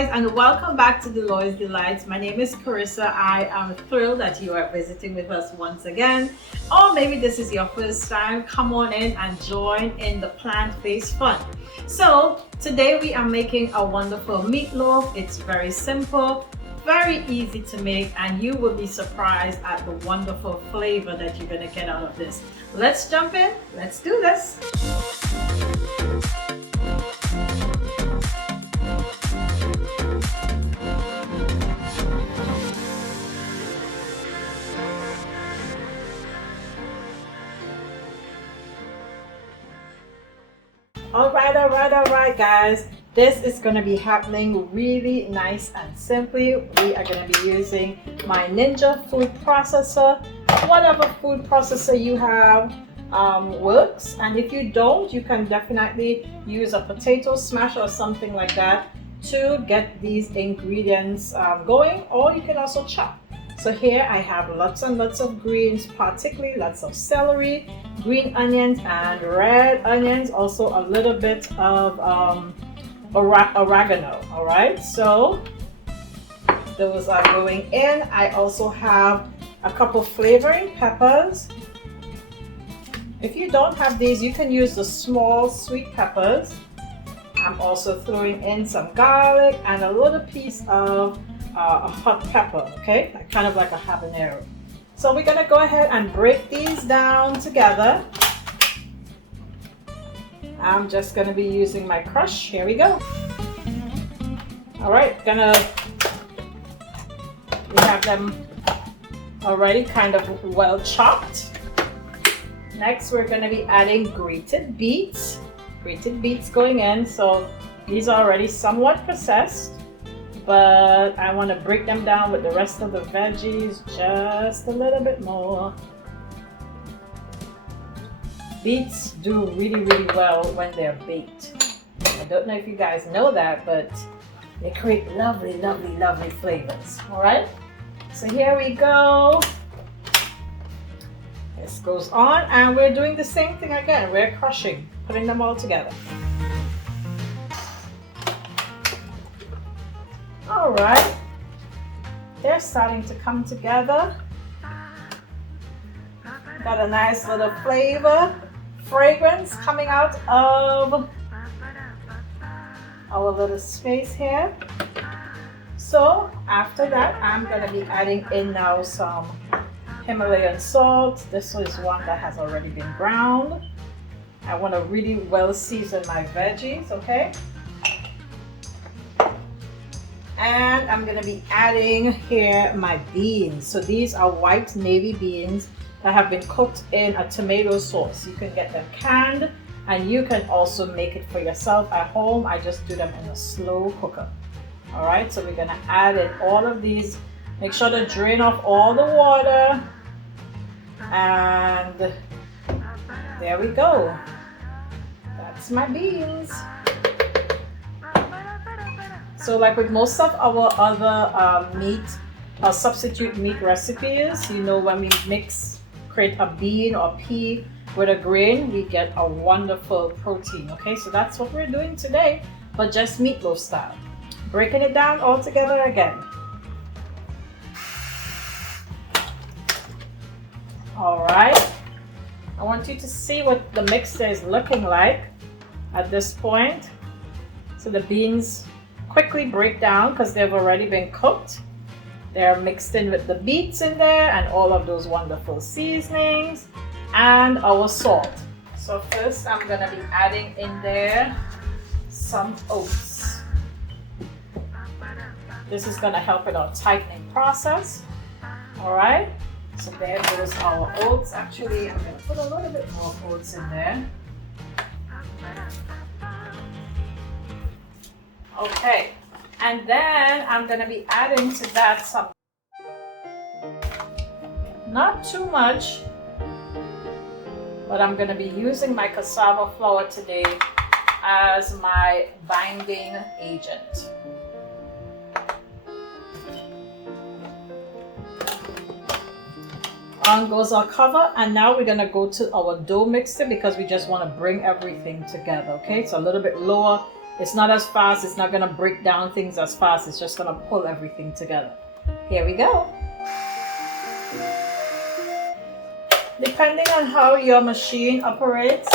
guys, and welcome back to Deloy's Delights. My name is Carissa. I am thrilled that you are visiting with us once again, or maybe this is your first time. Come on in and join in the plant-based fun. So today we are making a wonderful meatloaf. It's very simple, very easy to make, and you will be surprised at the wonderful flavor that you're going to get out of this. Let's jump in. Let's do this. All right, guys. This is going to be happening really nice and simply. We are going to be using my Ninja food processor. Whatever food processor you have works, and if you don't, you can definitely use a potato smasher or something like that to get these ingredients going, or you can also chop. So here I have lots and lots of greens, particularly lots of celery, green onions and red onions, also a little bit of oregano. All right, so those are going in. I also have a couple flavoring peppers. If you don't have these, you can use the small sweet peppers. I'm also throwing in some garlic and a little piece of a hot pepper, okay, kind of like a habanero. So we're gonna go ahead and break these down together. I'm just gonna be using my crush. Here we go. All right, we have them already kind of well chopped. Next, we're gonna be adding grated beets. Grated beets going in. So these are already somewhat processed, but I want to break them down with the rest of the veggies just a little bit more. Beets do really well when they're baked. I don't know if you guys know that, but they create lovely flavors. All right, so here we go. This goes on, and we're doing the same thing again. We're crushing, putting them all together. All right, they're starting to come together. Got a nice little fragrance coming out of our little space here. So after that, I'm going to be adding in now some Himalayan salt. This is one that has already been ground. I want to really well season my veggies, okay? And I'm going to be adding here my beans. So these are white navy beans that have been cooked in a tomato sauce. You can get them canned, and you can also make it for yourself at home. I just do them in a slow cooker. All right, so we're going to add in all of these. Make sure to drain off all the water. And there we go. That's my beans. So like with most of our other meat or substitute meat recipes, you know, when we create a bean or pea with a grain, we get a wonderful protein. Okay, so that's what we're doing today, but just meatloaf style. Breaking it down all together again. All right, I want you to see what the mixture is looking like at this point. So the beans quickly break down because they've already been cooked. They're mixed in with the beets in there and all of those wonderful seasonings and our salt. So first I'm going to be adding in there some oats. This is going to help with our tightening process. All right, so there goes our oats. Actually, I'm going to put a little bit more oats in there. Okay, and then I'm going to be adding to that some, not too much, but I'm going to be using my cassava flour today as my binding agent. On goes our cover, and now we're going to go to our dough mixer because we just want to bring everything together. Okay, so a little bit lower It's not as fast, it's not gonna break down things as fast, it's just gonna pull everything together. Here we go. Depending on how your machine operates,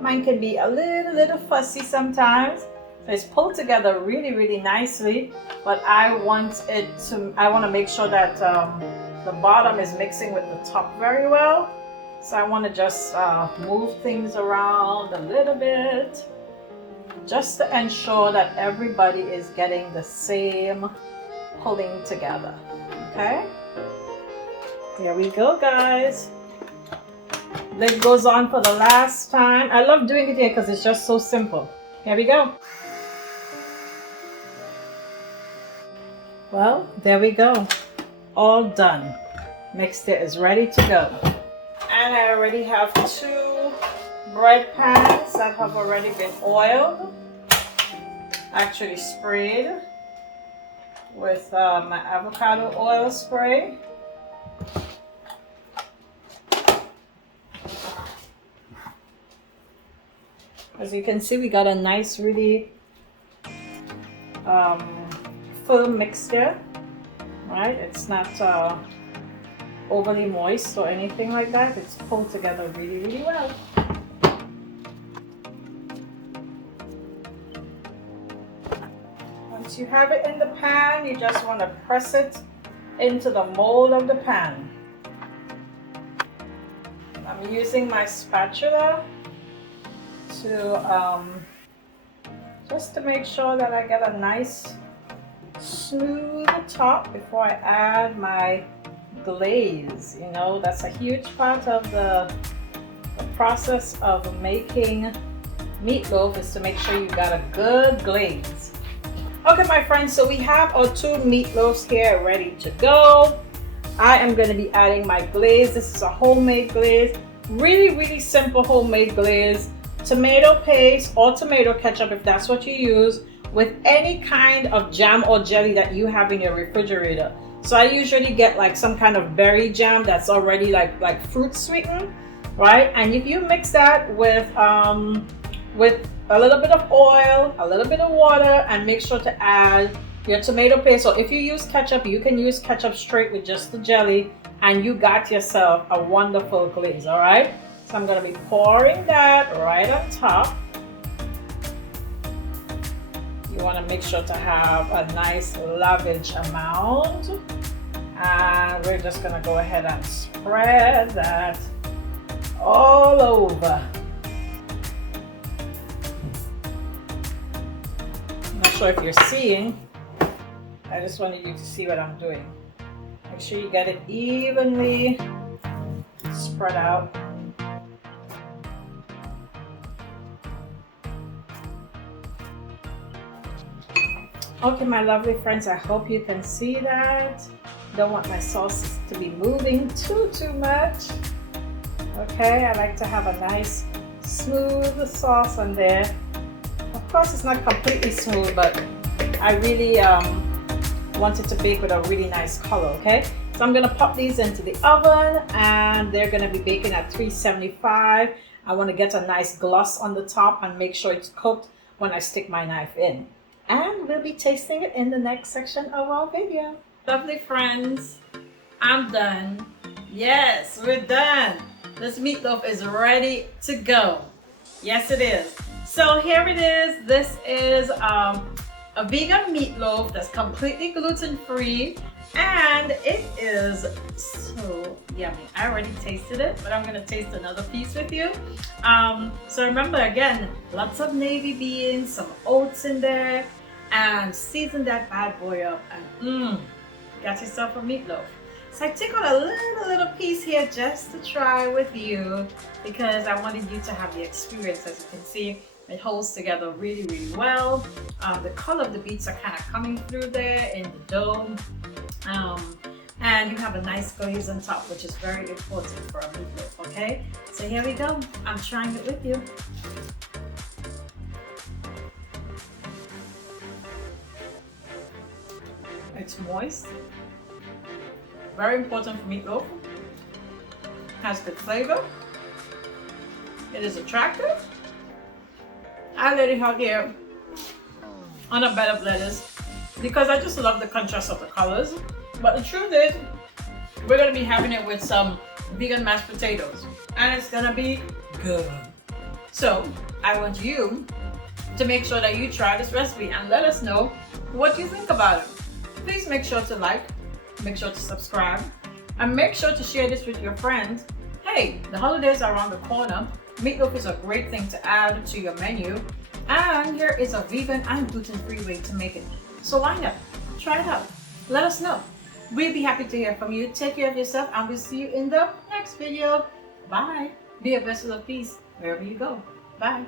mine can be a little fussy sometimes. So it's pulled together really nicely, but I want to make sure that the bottom is mixing with the top very well. So I want to just move things around a little bit, just to ensure that everybody is getting the same pulling together. Okay, here we go, guys. Lid goes on for the last time. I love doing it here because it's just so simple. Here we go. Well, there we go. All done. Mixture is ready to go. And I already have 2 bread pans that have already been oiled. Actually sprayed with my avocado oil spray. As you can see, we got a nice, really full mixture, right? It's not overly moist or anything like that. It's pulled together really well. Once you have it in the pan, you just want to press it into the mold of the pan. I'm using my spatula to just to make sure that I get a nice smooth top before I add my glaze. You know, that's a huge part of the process of making meatloaf, is to make sure you got a good glaze. Okay, my friends, so we have our 2 meatloaves here ready to go. I am going to be adding my glaze. This is a homemade glaze, really simple homemade glaze. Tomato paste or tomato ketchup, if that's what you use, with any kind of jam or jelly that you have in your refrigerator. So I usually get like some kind of berry jam that's already like fruit sweetened, right? And if you mix that with a little bit of oil, a little bit of water, and make sure to add your tomato paste. So if you use ketchup, you can use ketchup straight with just the jelly, and you got yourself a wonderful glaze. All right, so I'm going to be pouring that right on top. You want to make sure to have a nice lavish amount, and we're just going to go ahead and spread that all over. I'm not sure if you're seeing. I just wanted you to see what I'm doing. Make sure you get it evenly spread out. Okay, my lovely friends, I hope you can see that. Don't want my sauce to be moving too much. Okay, I like to have a nice smooth sauce on there. Of course, it's not completely smooth, but I really want it to bake with a really nice color, okay? So I'm gonna pop these into the oven, and they're gonna be baking at 375. I wanna get a nice gloss on the top and make sure it's cooked when I stick my knife in. And we'll be tasting it in the next section of our video. Lovely friends, I'm done. Yes, we're done. This meatloaf is ready to go. Yes, it is. So here it is. This is a vegan meatloaf that's completely gluten-free, and it is so yummy. I already tasted it, but I'm gonna taste another piece with you. So remember, again, lots of navy beans, some oats in there, and season that bad boy up, and got yourself a meatloaf. So I took out a little piece here just to try with you, because I wanted you to have the experience. As you can see, it holds together really well. The color of the beets are kind of coming through there in the dough. And you have a nice glaze on top, which is very important for a meatloaf, okay? So here we go. I'm trying it with you. It's moist. Very important for meatloaf. Has good flavor. It is attractive. I let it out here on a bed of lettuce because I just love the contrast of the colors. But the truth is, we're gonna be having it with some vegan mashed potatoes, and it's gonna be good. So I want you to make sure that you try this recipe and let us know what you think about it. Please make sure to like, make sure to subscribe, and make sure to share this with your friends. Hey, the holidays are around the corner. Meatloaf is a great thing to add to your menu. And here is a vegan and gluten-free way to make it. So why not? Try it out. Let us know. We'll be happy to hear from you. Take care of yourself, and we'll see you in the next video. Bye. Be a vessel of peace wherever you go. Bye.